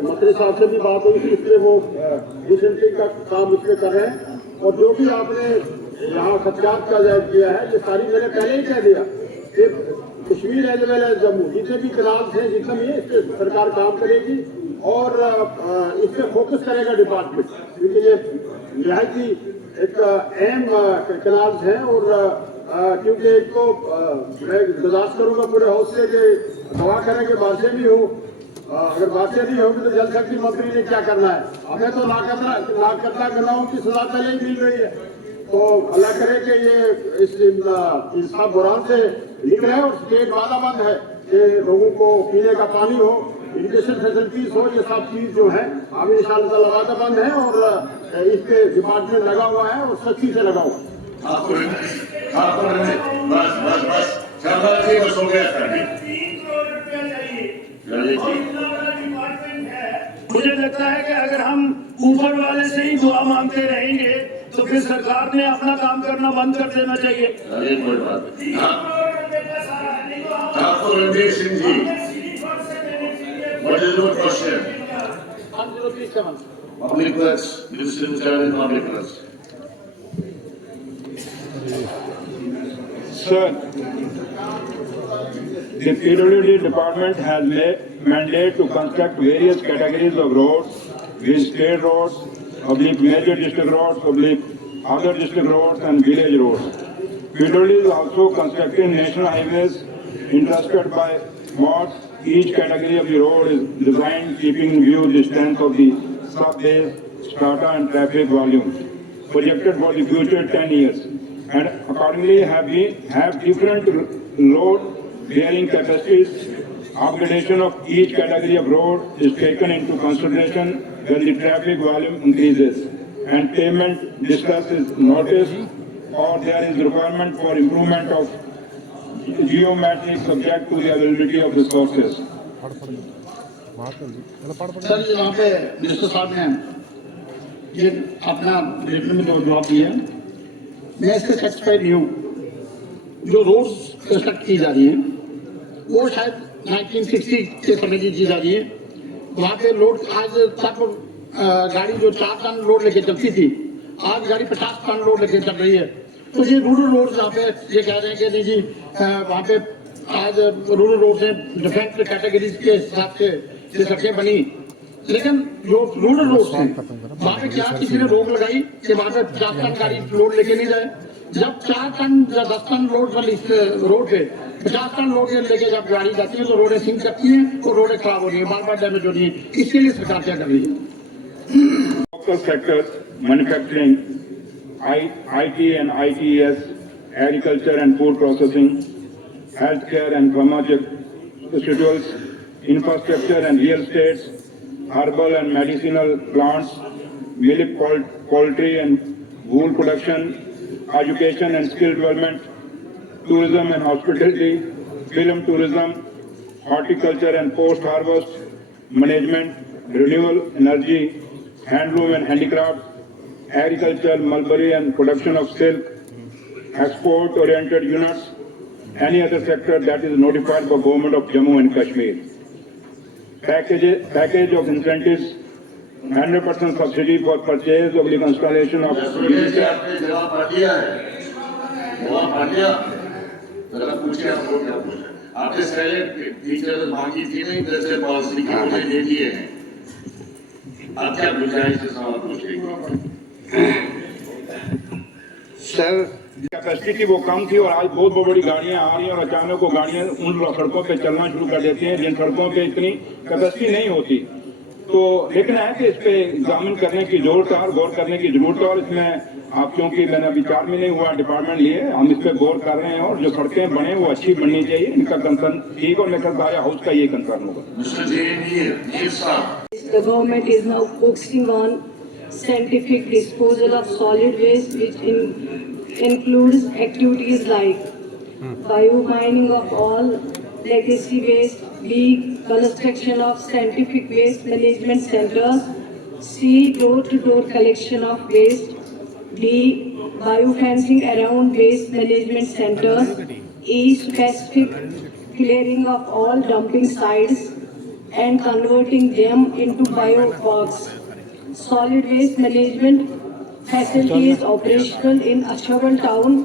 मंत्री साहब से भी बात हुई थी, इसलिए वो डिसेंट्री का काम इसमें कर रहे हैं। और जो भी आपने यहाँ खर्चात का किया है, ये सारी मैंने पहले ही कह दिया कि Kashmir as well as Jammu जितने भी कनाल्स हैं, जितना भी है, इस पर सरकार काम करेगी और इस पर फोकस करेगा डिपार्टमेंट, क्योंकि ये निहायत ही एक अहम कनाल्स हैं। और क्योंकि एक तो मैं गुजारिश करूंगा पूरे हाउस से कि दवा करें कि बारिशें भी हो, अगर बारिशें नहीं होगी तो जल शक्ति मंत्री ने क्या करना है। हमें तो नाकर्ता गनाहों की सजा पहले ही मिल रही है, तो अल्लाह करे कि ये इस बुरान से निकले और स्टेट वादा बंद है कि लोगों को पीने का पानी हो, इरिगेशन फैसिलिटीज हो, ये सब चीज जो है अभी इंशाअल्लाह वादा बंद है और इस पे डिपार्टमेंट लगा हुआ है और सख्ती से लगा हुआ है। मुझे लगता है कि अगर हम ऊपर वाले से ही दुआ मांगते रहेंगे तो फिर सरकार ने अपना काम करना बंद कर देना चाहिए। कोई बात नहीं। Thakur Ranveer Singh ji, what is your question? 1037. Public Works, Ministry of Challenge Public Works. Sir, the PWD department has mandate to construct various categories of roads, with state roads, major district roads, other district roads and village roads. PWD is also constructing national highways entrusted by what each category of the road is designed keeping in view the strength of the sub-base, strata and traffic volumes projected for the future 10 years, and accordingly have different load bearing capacities. Upgradation of each category of road is taken into consideration when the traffic volume increases and payment distress is noticed or there is requirement for improvement of geometric subject to the availability of resources. Sir यहाँ पे minister साहब ने ये अपना return में जवाब दिया है, मैं इससे सेटिस्फाइड नहीं हूँ। जो रोड्स कंस्ट्रक्ट की जा रही है वो शायद 1960 के समय की जा रही है। वहाँ पे लोड आज तक गाड़ी जो 4 टन लोड लेके चलती थी, आज गाड़ी 50 टन लोड लेके चल रही है। तो ये रूरल रोड जहाँ पे ये कह रहे हैं कि नहीं जी वहाँ पे आज रूरल रोड से डिफरेंट कैटेगरीज के हिसाब से ये सड़कें बनी, लेकिन जो रूरल रोड है वहाँ पे क्या किसी ने रोक लगाई कि वहाँ पे 50 टन गाड़ी लोड लेके नहीं जाए। जब 4 टन या 10 टन लोड वाली रोड पे 50 टन लोड लेके जब गाड़ी जाती है तो रोडें सिंक करती हैं और रोडें खराब हो रही है, बार डैमेज हो रही है। इसके लिए सरकार क्या कर रही है? Local sectors, manufacturing, IT and ITES, agriculture and food processing, healthcare and pharmaceuticals, infrastructure and real estates, herbal and medicinal plants, milk, poultry and wool production, education and skill development, tourism and hospitality, film tourism, horticulture and post-harvest management, renewable energy, handloom and handicraft, agriculture, mulberry and production of silk, export-oriented units, any other sector that is notified by Government of Jammu and Kashmir. Package of incentives, 100% subsidy for purchase of the installation of जवाब पढ़ लिया है, जवाब पढ़ लिया। जरा पूछिए आपको क्या पूछा? आपने पहले टीचर मांगी थी नहीं, जैसे पॉलिसी की मुझे दे दिए हैं। आप क्या गुजारिश से सवाल पूछेंगे? सर कैपेसिटी वो कम थी और आज बहुत बड़ी गाड़ियां आ रही हैं और अचानक वो गाड़ियां उन सड़कों पे चलना शुरू कर देती हैं जिन सड़कों पे इतनी कैपेसिटी नहीं होती। तो लेकिन है कि इस पे एग्जामिन करने की जरूरत है और गौर करने की जरूरत है। और इसमें आप क्योंकि मैंने अभी 4 महीने हुआ डिपार्टमेंट लिए, हम इस पे गौर कर रहे हैं और जो सड़कें बने वो अच्छी बननी चाहिए, इनका कंसर्न ठीक और मेरे सारे हाउस का ये कंसर्न होगा। The government is now focusing on scientific disposal of solid waste, which includes activities like bio-mining of all legacy waste, B. construction of scientific waste management centers, C. door-to-door collection of waste, D. biofencing around waste management centers, E. specific clearing of all dumping sites and converting them into bioparks. Solid waste management facility is operational in Ashaval town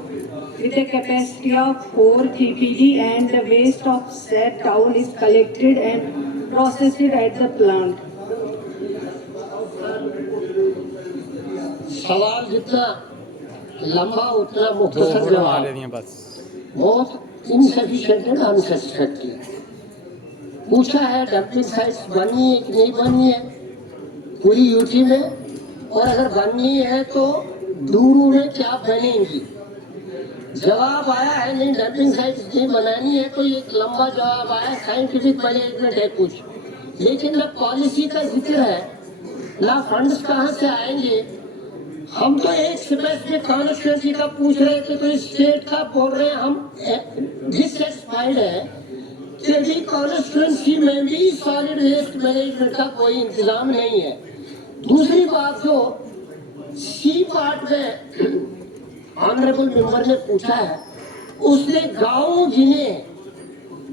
with a capacity of 4 TPD, and the waste of said town is collected and processed at the plant. सवाल जितना लंबा उतना मुख्तसर जवाब बहुत insufficient and अनसेटिस्फैक्टरी। पूछा है dumping sites बनी है कि नहीं बनी है पूरी यूटी में, और अगर बननी है तो दूरों में क्या बनेंगी। जवाब आया है नहीं, डंपिंग साइट्स नहीं बनानी है, तो एक लंबा जवाब आया साइंटिफिक मैनेजमेंट है कुछ, लेकिन न पॉलिसी का जिक्र है ना फंड्स कहाँ से आएंगे। हम तो एक स्पेसिफिक कॉन्स्टिट्यूएंसी का पूछ रहे थे, तो स्टेट का बोल रहे हैं हम डिससेटिस्फाइड है कि भी कॉन्स्टिट्यूएंसी में भी सॉलिड वेस्ट मैनेजमेंट का कोई इंतजाम नहीं है। दूसरी बात जो सी पार्ट में ऑनरेबल मेंबर ने पूछा है, उसने गाँव गिने,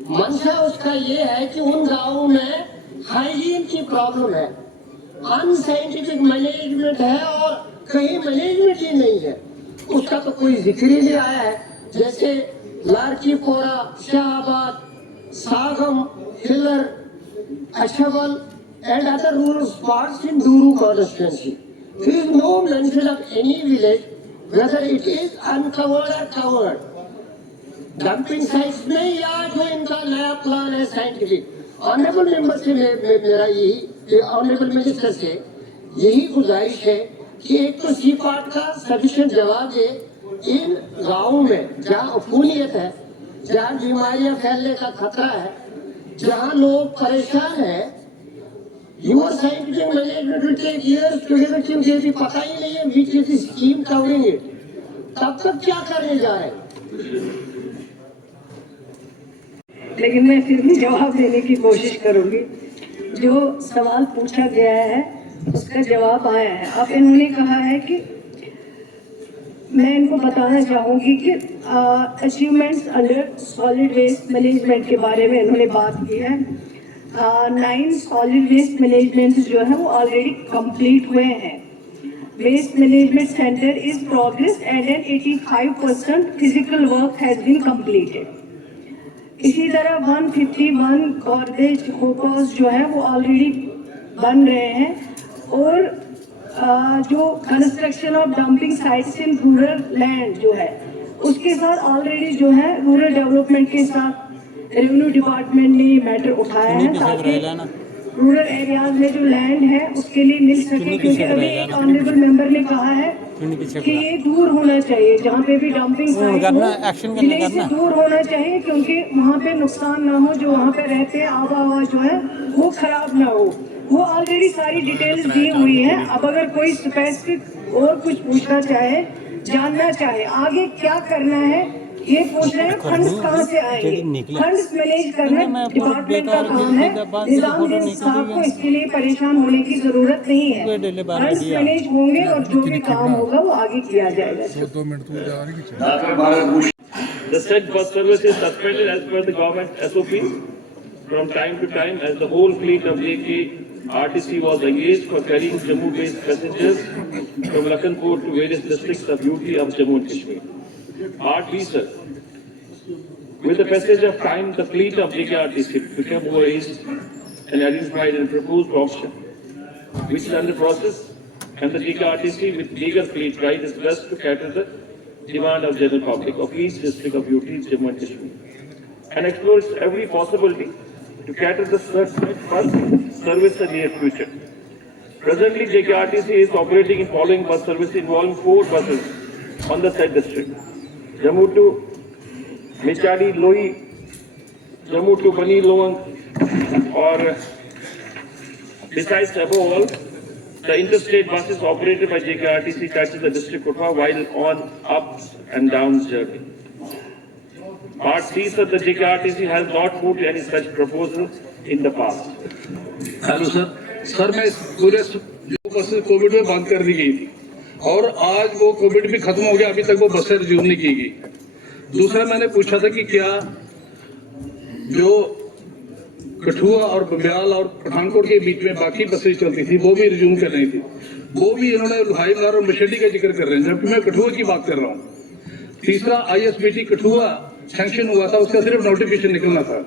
मंशा उसका ये है कि उन गाँवों में हाइजीन की प्रॉब्लम है, अनसाइंटिफिक मैनेजमेंट है और कहीं मैनेजमेंट ही नहीं है, उसका तो कोई जिक्र ही नहीं आया है। जैसे Larkipora, Shahabad, Sagam, Hiller, Ashwal and other rural spots in Duru constituency. There is no mention of any village, whether it is uncovered or covered. Dumping sites में या जो इनका नया प्लान है साइंटिफिक। ऑनरेबल मेंबर से मेरा यही, ऑनरेबल मिनिस्टर से यही गुजारिश है कि एक तो सी पार्ट का सफिशिएंट जवाब दे, इन गाँवों में जहाँ अफूनियत है, जहाँ बीमारियां फैलने का खतरा है, जहाँ लोग परेशान हैं, your scientific management will take years to get it, क्योंकि यदि पता ही नहीं है which is the scheme covering it, तब तक क्या करने जा रहे हैं। लेकिन मैं फिर भी जवाब देने की कोशिश करूंगी। जो सवाल पूछा गया है उसका जवाब आया है। अब इन्होंने कहा है कि मैं इनको बताना चाहूँगी कि achievements under solid waste management के बारे में इन्होंने बात की है। 9 सॉलिड वेस्ट मैनेजमेंट जो है वो ऑलरेडी कंप्लीट हुए हैं। Waste management centre is progress and an 85% physical work has been completed. इसी तरह 151 गॉर्बेज होपर्स जो है वो ऑलरेडी बन रहे हैं, और जो construction of dumping sites in rural land जो है उसके साथ ऑलरेडी जो है रूरल डेवलपमेंट के साथ रेवेन्यू डिपार्टमेंट ने मैटर उठाया है ताकि रूरल एरियाज में जो लैंड है उसके लिए मिल सके। क्योंकि अभी एक ऑनरेबल मेंबर ने कहा है कि ये दूर होना चाहिए, जहाँ पे भी डंपिंग साइट हो विलेज से दूर होना चाहिए, क्योंकि वहाँ पे नुकसान ना हो, जो वहाँ पे रहते हैं आबो हवा जो है वो खराब ना हो। वो ऑलरेडी सारी डिटेल्स दी हुई है। अब अगर कोई स्पेसिफिक और कुछ पूछना चाहे, जानना चाहे आगे क्या करना है, ये पूछ रहे हैं फंड्स कहाँ से आएंगे। फंड्स मैनेज करना डिपार्टमेंट का काम है। निजामुद्दीन साहब को इसके लिए परेशान होने की जरूरत नहीं है। फंड्स मैनेज होंगे और जो भी काम होगा वो आगे किया जाएगा। The said bus service is suspended as per the government SOPs from time to time, as the whole fleet of JK RTC was engaged for carrying Jammu-based passengers from Lakhanpur to various districts of UT of Jammu and Kashmir. Part B, sir. With the passage of time, the fleet of JKRTC became overaged and identified and proposed auction, which is under process, and the JKRTC with legal fleet right is blessed to cater the demand of general public of each district of UT, Jammu and Kashmir, and explores every possibility to cater the first service in the near future. Presently, JKRTC is operating in following bus service involving 4 buses on the said district: Jammu to Michali Loi, Jammu to Bani Loang, or besides above all, the interstate buses operated by JKRTC touches the district Kutha while on ups and downs journey. Part C, sir, the JKRTC has not put any such proposal in the past. Hello sir मैं पूरे बसें Covid में बंद कर दी गई थी और आज वो कोविड भी खत्म हो गया, अभी तक वो बसें रिज्यूम नहीं की गई। दूसरा मैंने पूछा था कि क्या जो कठुआ और बंब्याल और पठानकोट के बीच में बाकी बसें चलती थी वो भी रिज्यूम कर रही थी, वो भी इन्होंने लुहाई मार और मशहदी का जिक्र कर रहे हैं, जबकि मैं कठुआ की बात कर रहा हूँ। तीसरा ISBT कठुआ सैंक्शन हुआ था, उसका सिर्फ नोटिफिकेशन निकलना था,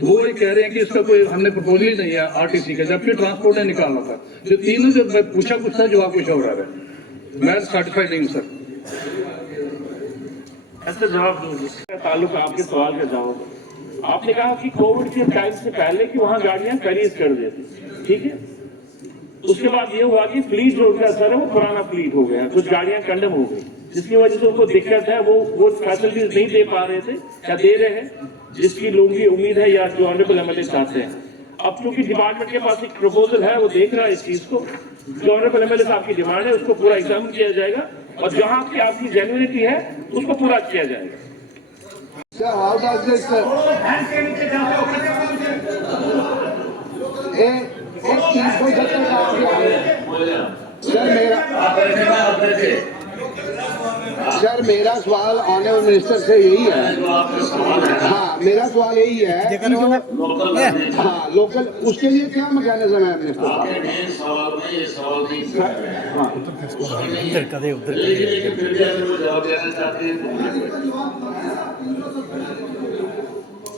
तो वो ये कह रहे हैं कि इसका कोई हमने प्रपोजल ही नहीं है RTC का, जबकि ट्रांसपोर्ट ने निकालना था। जो तीनों जो मैं पूछा कुछ था, जवाब कुछ और आ रहा है। मैं सर्टिफाइड नहीं हूँ सर। ऐसा जवाब दो ताल्लुक आपके सवाल का जवाब। आपने कहा कि कोविड के टाइम से पहले कि वहां गाड़ियां करीज कर देती, ठीक है। उसके बाद ये हुआ कि फ्लीट जो उनका असर है वो पुराना फ्लीट हो गया, कुछ गाड़ियां कंडम हो गई, जिसकी वजह से उनको दिक्कत है, वो फैसिलिटीज नहीं दे पा रहे थे या दे रहे हैं, जिसकी लोगों की उम्मीद है या जो ऑनरेबल MLA चाहते हैं। अब क्योंकि डिपार्टमेंट के पास एक प्रपोजल है, वो देख रहा है इस चीज को, जो ऑनरेबल MLA साहब की डिमांड है उसको पूरा एग्जामिन किया जाएगा और जहां की आपकी जेन्युइनिटी है उसको पूरा किया जाएगा। सर मेरा सवाल ऑनरेबल मिनिस्टर से यही है, हाँ मेरा सवाल यही है कि जो हाँ लोकल उसके लिए क्या मैकेनिज्म है मिनिस्टर साहब?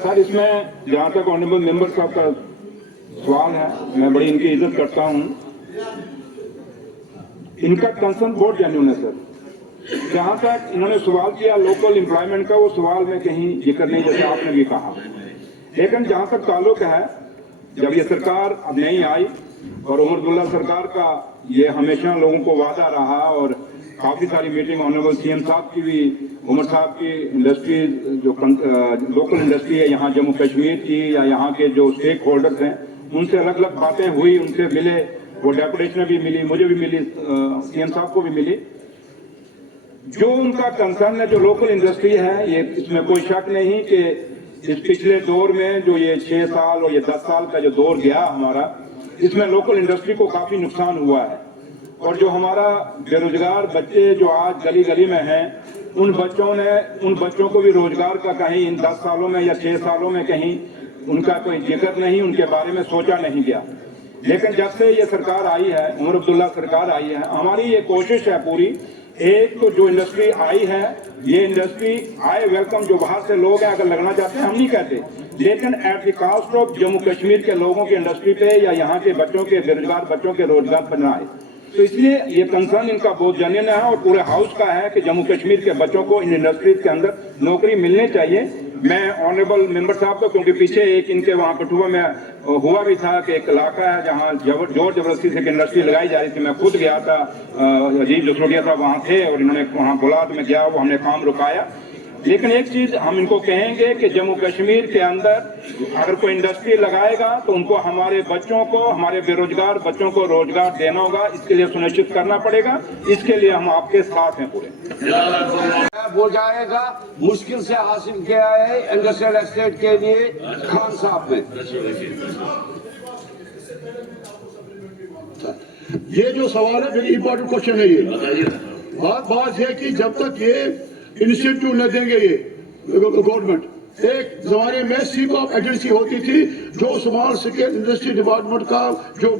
सर इसमें जहाँ तक ऑनरेबल मेंबर साहब का सवाल है, मैं बड़ी इनकी इज्जत करता हूँ, इनका कंसर्न बहुत जेन्युइन है सर। जहाँ तक इन्होंने सवाल किया लोकल एम्प्लॉयमेंट का, वो सवाल में कहीं जिक्र नहीं, जैसे आपने भी कहा। लेकिन जहाँ तक ताल्लुक है, जब ये सरकार अब नहीं आई और उमर अब्दुल्ला सरकार का ये हमेशा लोगों को वादा रहा और काफ़ी सारी मीटिंग ऑनरेबल CM साहब की भी, उमर साहब की इंडस्ट्री जो लोकल इंडस्ट्री है यहाँ जम्मू कश्मीर की या यहाँ के जो स्टेक होल्डर्स हैं, उनसे अलग अलग बातें हुई, उनसे मिले, वो डेपुटेशन भी मिली, मुझे भी मिली, CM साहब को भी मिली। जो उनका कंसर्न है जो लोकल इंडस्ट्री है, ये इसमें कोई शक नहीं कि इस पिछले दौर में जो ये 6 साल और ये 10 साल का जो दौर गया हमारा, इसमें लोकल इंडस्ट्री को काफी नुकसान हुआ है। और जो हमारा बेरोजगार बच्चे जो आज गली गली में हैं, उन बच्चों को भी रोजगार का कहीं इन 10 सालों में या 6 सालों में कहीं उनका कोई जिक्र नहीं, उनके बारे में सोचा नहीं गया। लेकिन जब से ये सरकार आई है, उमर अब्दुल्ला सरकार आई है, हमारी ये कोशिश है पूरी, एक तो जो इंडस्ट्री आई है, ये इंडस्ट्री आए वेलकम, जो बाहर से लोग हैं अगर लगना चाहते हैं हम नहीं कहते, लेकिन at the cost of Jammu Kashmir के लोगों की इंडस्ट्री पे या यहाँ के बच्चों के बेरोजगार बच्चों के रोजगार पर ना आए। तो इसलिए ये कंसर्न इनका बहुत जेन्युइन है और पूरे हाउस का है कि जम्मू कश्मीर के बच्चों को इन इंडस्ट्रीज के अंदर नौकरी मिलनी चाहिए। मैं ऑनरेबल मेंबर साहब को, क्योंकि पीछे एक इनके वहाँ कठुआ में हुआ भी था कि एक इलाका है जहाँ जोर जबरदस्ती से इंडस्ट्री लगाई जा रही थी, मैं खुद गया था, अजीब जसरोटिया साहब वहाँ थे और इन्होंने वहाँ बुला तो मैं गया, वो हमने काम रुकाया। लेकिन एक चीज हम इनको कहेंगे कि जम्मू कश्मीर के अंदर अगर कोई इंडस्ट्री लगाएगा तो उनको हमारे बच्चों को, हमारे बेरोजगार बच्चों को रोजगार देना होगा, इसके लिए सुनिश्चित करना पड़ेगा। इसके लिए हम आपके साथ हैं पूरे। वो जाएगा मुश्किल से हासिल किया है इंडस्ट्रियल एस्टेट के लिए खान साहब ने। ये जो सवाल है वेरी इंपॉर्टेंट क्वेश्चन है। ये बात है कि जब तक ये इंस्टीट्यूट न देंगे ये गवर्नमेंट, एक जमाने में सीकॉप एजेंसी होती थी जो स्मॉल स्केल इंडस्ट्री डिपार्टमेंट का जो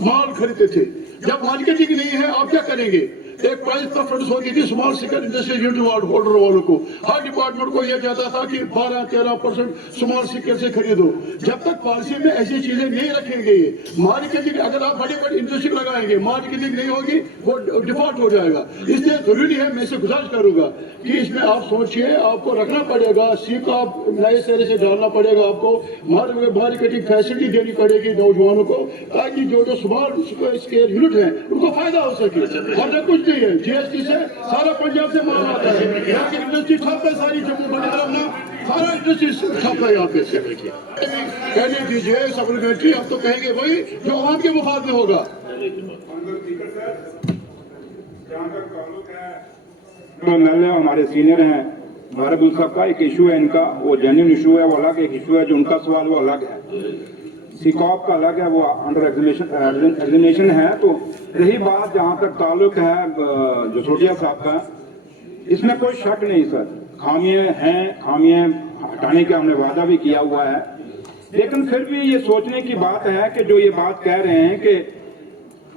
माल खरीदते थे। जब मार्केटिंग नहीं है आप क्या करेंगे? एक प्राइस प्रेफरेंस होती थी small scale industry unit holder वालों को। हर डिपार्टमेंट को यह कहता था कि 12-13% स्मॉल स्केल से खरीदो। जब तक पॉलिसी में ऐसी चीजें नहीं रखेंगे, मार्केटिंग, अगर आप बड़ी बड़ी इंडस्ट्री लगाएंगे मार्केटिंग नहीं होगी, वो डिफॉल्ट हो जाएगा। इसलिए जरूरी है, मैं इसे गुजारिश करूंगा कि इसमें आप सोचिए, आपको रखना पड़ेगा, सीकॉप नए सिरे से डालना पड़ेगा, आपको मार्केटिंग फैसिलिटी देनी पड़ेगी नौजवानों को, ताकि जो स्मॉल स्केल यूनिट है उनको फायदा हो सके। और कुछ नहीं है, GST से सारा पंजाब से माल आता है, यहाँ की इंडस्ट्री ठप है, सारी जम्मू बड़ी तरफ ना सारा इंडस्ट्री ठप है यहाँ पे से। कहने दीजिए सप्लीमेंट्री, अब तो कहेंगे वही जो आवाम के मुफाद में होगा। हमारे सीनियर हैं, भारत साहब का एक इशू है, इनका वो जेन्युइन इशू है, वो अलग एक इशू है, जो उनका सवाल वो अलग है, सीकॉप का अलग है, वो अंडर एग्जामिनेशन है। तो रही बात जहाँ तक ताल्लुक है जसरोटिया साहब का, इसमें कोई शक नहीं सर, खामियां हैं, खामियां हटाने का हमने वादा भी किया हुआ है। लेकिन फिर भी ये सोचने की बात है कि जो ये बात कह रहे हैं कि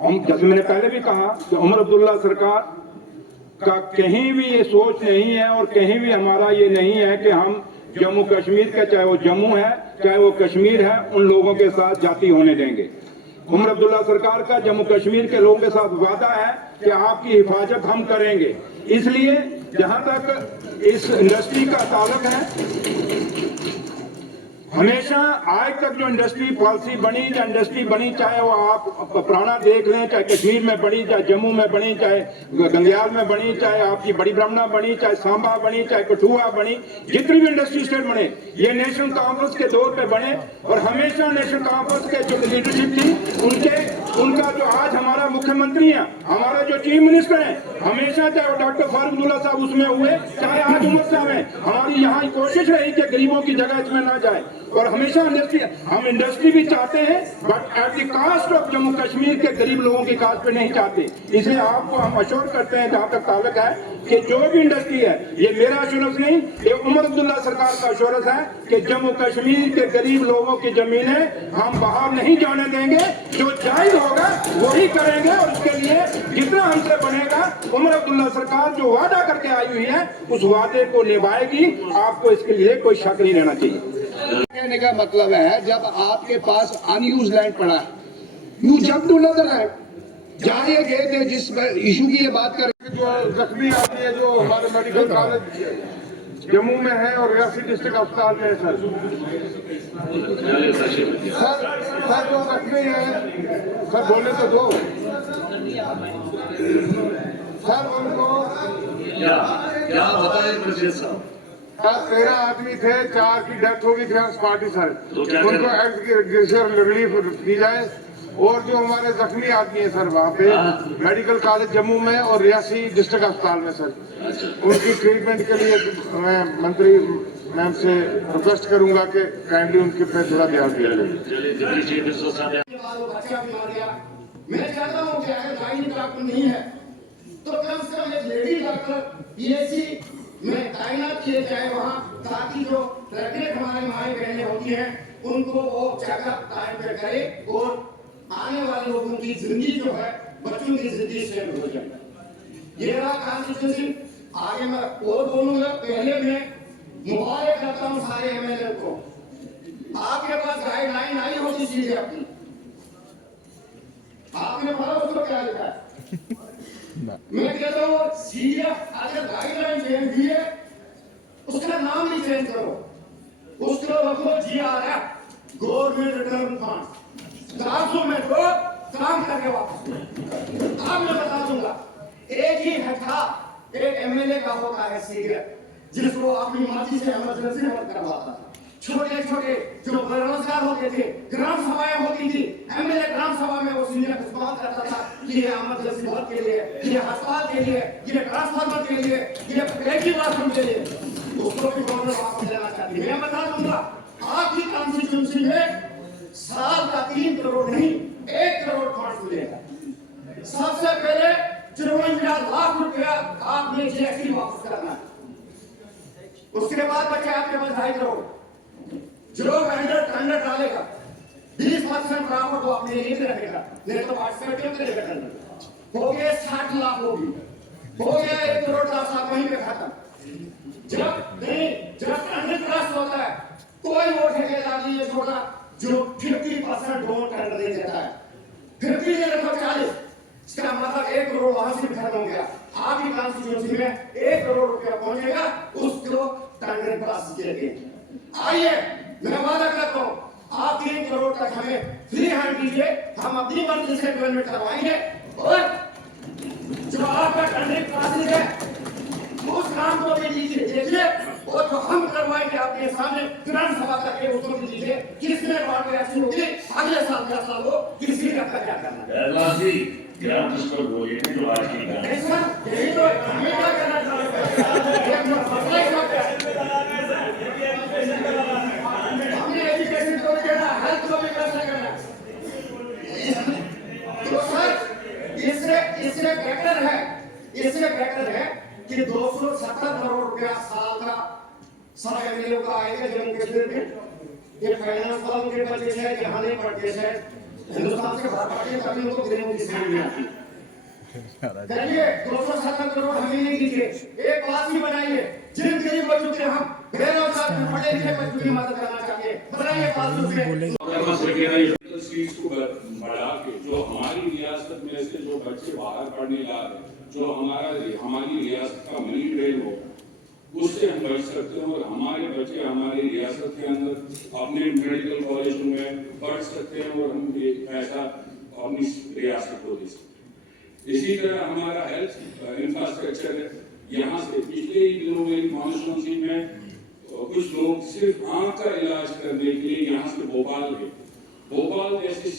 हम, जैसे मैंने पहले भी कहा कि उमर अब्दुल्ला सरकार का कहीं भी ये सोच नहीं है और कहीं भी हमारा ये नहीं है कि हम जम्मू कश्मीर का, चाहे वो जम्मू है चाहे वो कश्मीर है, उन लोगों के साथ जाति होने देंगे। उमर अब्दुल्ला सरकार का जम्मू कश्मीर के लोगों के साथ वादा है कि आपकी हिफाजत हम करेंगे। इसलिए जहां तक इस इंडस्ट्री का ताल्लुक है, हमेशा आज तक जो इंडस्ट्री पॉलिसी बनी, या इंडस्ट्री बनी, चाहे वो आप पुराना देख लें, चाहे कश्मीर में बनी, चाहे जम्मू में बनी, चाहे गंगयाल में बनी, चाहे आपकी बड़ी ब्रह्मणा बनी, चाहे सांबा बनी, चाहे कठुआ बनी, जितनी भी इंडस्ट्री स्टेट बने, ये नेशनल कॉन्फ्रेंस के दौर पे बने। और हमेशा नेशनल कॉन्फ्रेंस के जो लीडरशिप थी उनका जो आज हमारा मुख्यमंत्री है, हमारा जो चीफ मिनिस्टर है, हमेशा चाहे वो डॉक्टर फारूक अब्दुल्ला साहब उसमें हुए, चाहे आज उमर साहब है, हमारी यहाँ कोशिश रही कि गरीबों की जगह इसमें ना जाए। और हमेशा हम इंडस्ट्री भी चाहते हैं, but at the cost of Jammu Kashmir के गरीब लोगों की कास्ट पे नहीं चाहते। इसलिए आपको हम अश्योर करते हैं, जहां तक ताल्लुक है, कि जो भी इंडस्ट्री है, ये मेरा अश्योरेंस नहीं, ये उमर अब्दुल्ला सरकार का अश्योरेंस है कि जम्मू कश्मीर के गरीब लोगों की जमीनें हम बाहर नहीं जाने देंगे। जो जायज होगा वही करेंगे, और उसके लिए जितना हमसे बनेगा, उमर अब्दुल्ला सरकार जो वादा करके आई हुई है उस वादे को निभाएगी। आपको इसके लिए कोई शक नहीं रहना चाहिए। कहने का मतलब है, जब आपके पास अनयूज लैंड पड़ा है, you jump to another land. जहाँ ये गए थे, जिस इशू की ये बात कर, जो जख्मी आदमी है जो हमारे मेडिकल कॉलेज जम्मू में है और रियासी डिस्ट्रिक्ट अस्पताल में है सर जो जख्मी है सर, बोलने तो दो सर, उनको क्या बताएं प्रेसिडेंट साहब? 13 आदमी थे, 4 की डेथ हो गई थी पार्टी सर, तो क्या उनको एक्सग्रेशियर रिलीफ दी जाए। और जो हमारे जख्मी आदमी है सर, वहाँ पे मेडिकल कॉलेज जम्मू में और रियासी डिस्ट्रिक्ट अस्पताल में सर, उनकी ट्रीटमेंट के लिए मैं मंत्री मैम से रिक्वेस्ट करूंगा कि काइंडली उनके पे थोड़ा ध्यान दिया जाए। मैं चाहता हूँ कि अगर गाइनी डॉक्टर नहीं है तो कम से कम एक लेडी डॉक्टर पीएचसी में तैनात किए जाए वहाँ, ताकि जो प्रेग्नेंट हमारे माए बहनें होती हैं उनको वो चेकअप टाइम पे करे और आने वाले लोगों की जिंदगी जो है, बच्चों की जिंदगी सेव हो जाए। ये रहा कॉन्स्टिट्यूशन। आगे मैं और बोलूंगा, पहले मैं मुबारक करता हूँ सारे एमएलए को। आपके पास गाइडलाइन आई होती सीधे अपनी, आपने पढ़ा उसको क्या लिखा है? मैं कहता हूँ सीधे अगर गाइडलाइन चेंज हुई है, उसका नाम ही चेंज करो, उसको रखो GRF, गवर्नमेंट रिटर्न फंड। 400 में तो काम करके वापस। अब मैं बता दूंगा, एक ही हटा एक एमएलए का होता है सीक्रेट, जिसको अपनी मर्जी से इमरजेंसी मत करवाता था। छोटे छोटे जो बेरोजगार होते थे, ग्राम सभाएं होती थी, एमएलए ग्राम सभा में वो सीनियर कुछ बात करता था कि ये इमरजेंसी वर्क के लिए, ये अस्पताल के लिए, ये ट्रांसफार्मर के लिए, ये पेटी बाथरूम के लिए, उसको भी गवर्नमेंट वापस लेना चाहती है। मैं बता दूंगा, आपकी कॉन्स्टिट्यूंसी में साल का 3 करोड़ नहीं 1 करोड़ फंड मिलेगा। सबसे पहले 54 लाख रुपया आपने जीएसटी वापस करना है, उसके बाद बचे आपके पास 2.5 करोड़। जो वेंडर टेंडर डालेगा 20% प्रॉफिट वो अपने लिए रखेगा, नहीं तो पार्टिसिपेट क्यों करेगा? टेंडर हो गए 60 लाख होगी, हो गया 1 करोड़ 10 लाख वहीं पे खत्म। जब टेंडर क्रॉस होता है, कोई वो ठेकेदार नहीं है छोटा जो 50% डोंट टेंडर दे देता है, 50 दे रखो 40, इसका मतलब 1 करोड़ वहां से खत्म हो गया। आपकी कॉन्स्टिट्यूंसी में 1 करोड़ रुपया पहुंचेगा, उसको टेंडर क्रॉस देंगे। आइए, मैं वादा करता हूँ, आप 3 करोड़ तक हमें फ्री हैंड दीजिए, हम अपनी मर्जी से पेमेंट करवाएंगे। और जो आपका टेंडर क्रॉस है उस काम को भी दीजिए, देखिए, और जो हम करवाएंगे आपके सामने ग्राम सभा करके उसको भी दीजिए, किसने बात में अच्छी होगी, अगले साल 10 साल हो, किसी ने आपका क्या करना है? ग्राम जिसको बोलिए जो आज की यही तो हमें क्या करना हमने एजुकेशन को भी करना, हेल्थ को भी करना। तो सर इससे बेटर है कि 270 करोड़ रुपया साल का सारे एमएलए का आएगा जम्मू कश्मीर में। ये फाइनेंस वालों के बच्चे हैं, जहाँ नहीं पढ़ते हैं, हिंदुस्तान से बाहर पढ़ते हैं, तभी लोग गरीबों की समझ में आती है। करिए 270 करोड़ हमें नहीं दीजिए, एक बात भी बनाइए, जिन गरीब बच्चों के हम बेरोजगार पढ़े लिखे बच्चों की मदद करना चाहते हैं, बनाइए फालतू सीट्स को बढ़ा के जो हमारी रियासत में से जो बच्चे बाहर पढ़ने ला रहे हैं, जो हमारी रियासत का मनी ट्रेन हो, उससे हम बच सकते हैं और हमारे बच्चे हमारी रियासत के अंदर अपने मेडिकल कॉलेजों में पढ़ सकते हैं और हम ये पैसा अपनी रियासत को दे सकते हैं। इसी तरह हमारा हेल्थ इंफ्रास्ट्रक्चर है। यहाँ से पिछले ही दिनों में कॉन्स्टिट्यूंसी में कुछ लोग सिर्फ आंख का इलाज करने के लिए यहाँ से भोपाल गए। भोपाल जैसे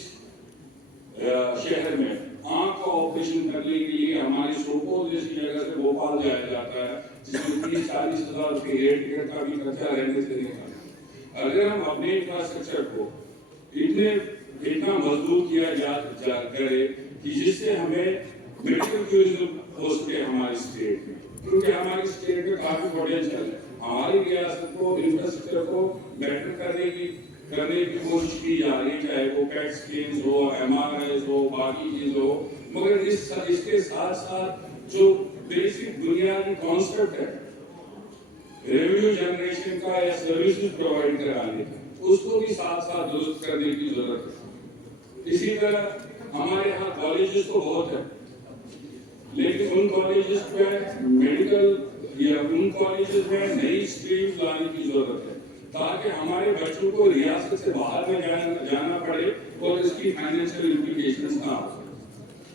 शहर में आंख का ऑपरेशन करने के लिए हमारी सोपोर जैसी जगह से भोपाल जाया जाता है, जिसमें 30-40 हज़ार रुपये रेट टिकट का भी खर्चा रहने से नहीं। अगर हम अपने इंफ्रास्ट्रक्चर को इतना मजबूत किया जा करे कि जिससे हमें मेडिकल टूरिज्म हो सके हमारी स्टेट में, क्योंकि हमारी स्टेट में काफी पोटेंशियल है। हमारी रियासत को इंफ्रास्ट्रक्चर को बेटर करने की कोशिश की जा रही है, चाहे वो पैट स्कैन हो, MRIs हो, बाकी चीज हो, मगर इसके साथ साथ जो बेसिक बुनियादी कॉन्सेप्ट है रेवेन्यू जनरेशन का या सर्विसेज प्रोवाइड कराने का, उसको भी साथ साथ दुरुस्त करने की जरूरत है। इसी तरह हमारे यहाँ कॉलेजेस तो बहुत है, लेकिन उन कॉलेजेस में मेडिकल या उन कॉलेजेस में नई स्ट्रीम लाने की जरूरत है, ताकि हमारे बच्चों को रियासत से बाहर में जाना पड़े और इसकी फाइनेंशियल इम्प्लीकेशंस ना हो।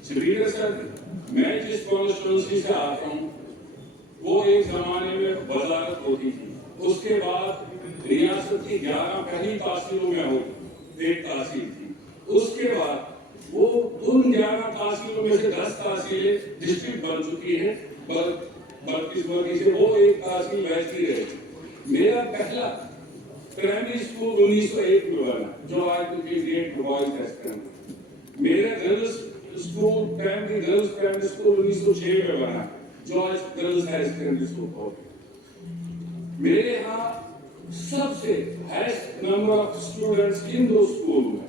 स्पीकर सर, मैं जिस कॉन्स्टिट्यूंसी से आता हूँ वो एक जमाने में वजारत होती थी, उसके बाद रियासत की 11 पहली तहसीलों में होती, एक तहसील थी, उसके बाद वो उन 11 तहसीलों में से 10 तहसीलें डिस्ट्रिक्ट बन चुकी है, बल्कि से वो एक तहसील वैसी रहे। मेरा पहला प्राइमरी स्कूल 1901 में बना, जो आज ग्रेट बॉयज हाई स्कूल। मेरा girls school girls primary school 1906 में बना, जो आज गर्ल्स हाई सेकेंडरी स्कूल हो। मेरे यहाँ सबसे highest number of students in दो स्कूल में।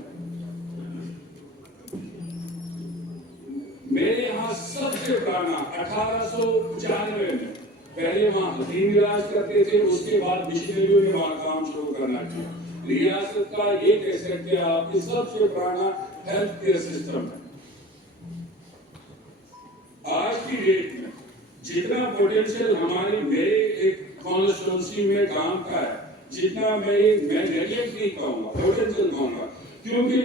मेरे यहाँ सबसे पुराना 1895 में पहले वहां हकीम इलाज करते थे, उसके बाद मिशनरियों ने वहां काम शुरू करना किया। रियासत का ये कह सकते हैं आप कि सबसे पुराना हेल्थ केयर सिस्टम है। आज की डेट में जितना पोटेंशियल हमारे मेरे एक कॉन्स्टिट्यूंसी में काम का है, जितना मैं नेगलेक्ट नहीं कहूंगा, पोटेंशियल कहूंगा, क्योंकि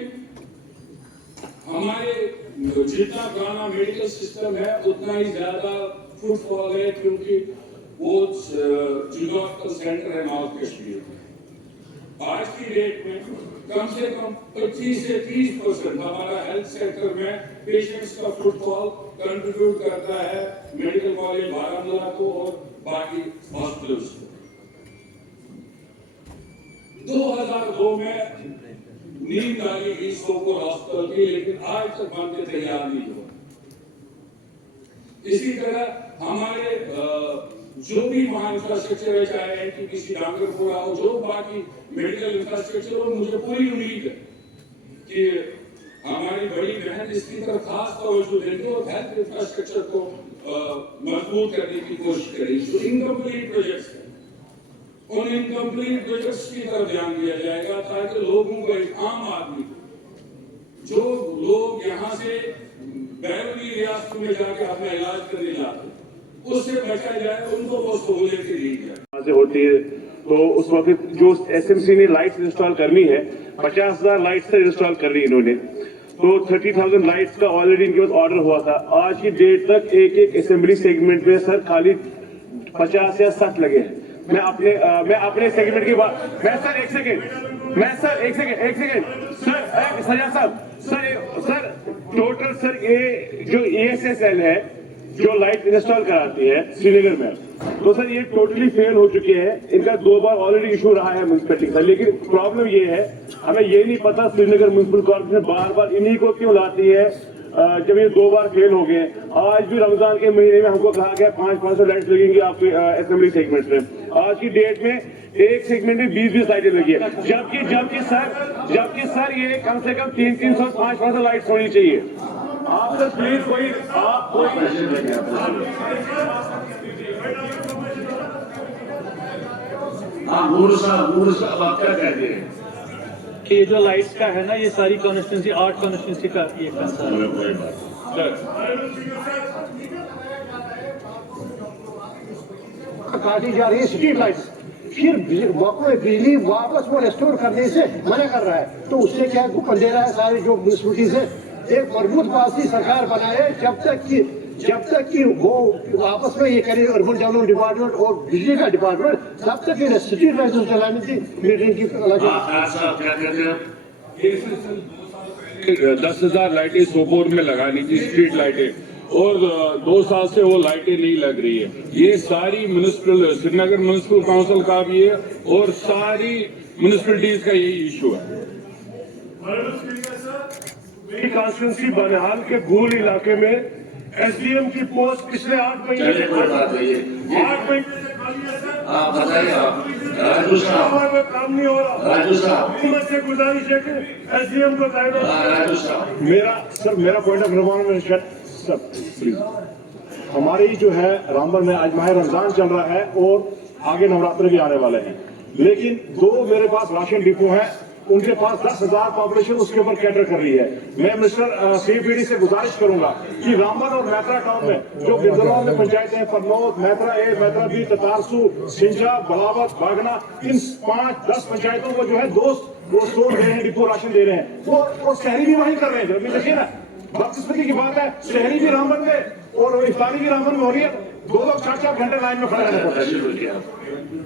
हमारे जितना पुराना मेडिकल सिस्टम है उतना ही ज्यादा फुटफॉल है, क्योंकि वो जियोलॉजिकल सेंटर है नॉर्थ कश्मीर में। आज की डेट में कम से कम 25 से 30% हमारा हेल्थ सेक्टर में पेशेंट्स का फुटफॉल कंट्रीब्यूट करता है मेडिकल कॉलेज बारामूला को और बाकी हॉस्पिटल्स को। 2002 में नींद डाली गई सोपोर हॉस्पिटल की, लेकिन आज तक बनते तैयार नहीं हुआ। इसी तरह हमारे जो भी वहां इंफ्रास्ट्रक्चर है, चाहे NTPC डांगरपुरा हो, जो बाकी मेडिकल इंफ्रास्ट्रक्चर हो, मुझे पूरी उम्मीद है कि हमारी बड़ी बहन इसकी तरफ खास तवज्जो देंगे और हेल्थ इंफ्रास्ट्रक्चर को मजबूत करने की कोशिश करेगी। जो इनकम्प्लीट प्रोजेक्ट्स है, उन इनकम्प्लीट प्रोजेक्ट्स की तरफ ध्यान दिया जाएगा, ताकि लोगों को, एक आम आदमी को, जो लोग यहाँ से बैरूनी रियासतों में जाके अपना इलाज करने जाते, उससे बचा जाए, उनको वो सहूलियतें दी जाए। होती है तो उस वक्त जो SMC ने लाइट्स इंस्टॉल करनी है, 50,000 लाइट्स इंस्टॉल कर ली इन्होंने, तो 30,000 लाइट्स का ऑलरेडी इनके पास ऑर्डर हुआ था। आज की डेट तक एक असेंबली सेगमेंट में सर खाली 50 या 60 लगे हैं। मैं अपने सेगमेंट की बात, एक सेकेंड सर सजा साहब, सर टोटल सर ये जो ESSL है जो लाइट इंस्टॉल कराती है श्रीनगर में, तो सर ये टोटली फेल हो चुके हैं। इनका 2 बार ऑलरेडी इशू रहा है म्यूनसिपैलिटी का, लेकिन प्रॉब्लम ये है, हमें ये नहीं पता श्रीनगर म्यूनसिपल कॉर्पोरेशन बार बार इन्हीं को क्यों लाती है, जब ये 2 बार फेल हो गए। आज भी रमजान के महीने में हमको कहा गया 500 लाइट्स लगेंगी आपके असेंबली सेगमेंट में, आज की डेट में एक सेगमेंट में 20-20 लाइटें लगी है, जबकि सर ये कम से कम 300-500 लाइट्स होनी चाहिए। आप सर प्लीज कोई गुरु साहब आप क्या कहते हैं? ये जो लाइट्स का है ना, ये सारी कॉन्स्टिट्यूंसी 8 कॉन्स्टिट्यूंसी का ये कंसर्न है। कोई बात काटी जा रही है स्ट्रीट लाइट्स, फिर बिजली वापस वो रेस्टोर करने से मना कर रहा है, तो उससे क्या कूपन दे रहा है सारी जो म्यूनिसिपैलिटी से। एक मजबूत पॉलिसी सरकार बनाए जब तक कि वो आपस में ये करे, अर्बन डेवलपमेंट डिपार्टमेंट और बिजली का डिपार्टमेंट, तब तक ये स्ट्रीट लाइट्स चलानी थी मीटरिंग की अलग। क्या कहते हैं? 10,000 लाइटें सोपोर में लगानी थी, स्ट्रीट लाइटें, और 2 साल से वो लाइटें नहीं लग रही है। ये सारी म्युनिसिपल, श्रीनगर म्युनिसिपल काउंसिल का भी है और सारी म्युनिसिपैलिटीज का यही इशू है। मेरी कॉन्स्टिट्यूंसी बनिहाल के गूल इलाके में एसडीएम की पोस्ट पिछले 8 महीने चलिए कोई बात नहीं है, 8 महीने से खाली है सर। आप बताइए। आप राजू साहब, काम नहीं हो रहा। राजू साहब, हुकूमत से गुजारिश है कि एसडीएम को कह दो। राजू साहब, मेरा point of remark sir please, हमारी जो है रामबन में आज माह रमजान चल रहा है और आगे नवरात्र भी आने वाले हैं, लेकिन 2 मेरे पास राशन डिपो हैं, उनके पास 10,000 पॉपुलेशन उसके ऊपर कैटर कर रही है। मैं मिनिस्टर सीपीडी से गुजारिश करूंगा कि रामबन और मैत्रा टाउन में जो गिरदरवा में पंचायतें हैं, परनौत, मैत्रा ए, मैत्रा बी, ततारसू, सिंजा, बलावत, बागना, इन 5-10 पंचायतों को जो है 2 स्टोर दे रहे हैं, डिपो राशन दे रहे हैं, वो शहरी भी वहीं कर रहे हैं। देखिए ना, बदकिस्मती की बात है, शहरी भी रामबन में और इफ्तारी भी रामबन में हो रही है, 2 लोग 4-4 घंटे लाइन में खड़े रहने पड़ते हैं।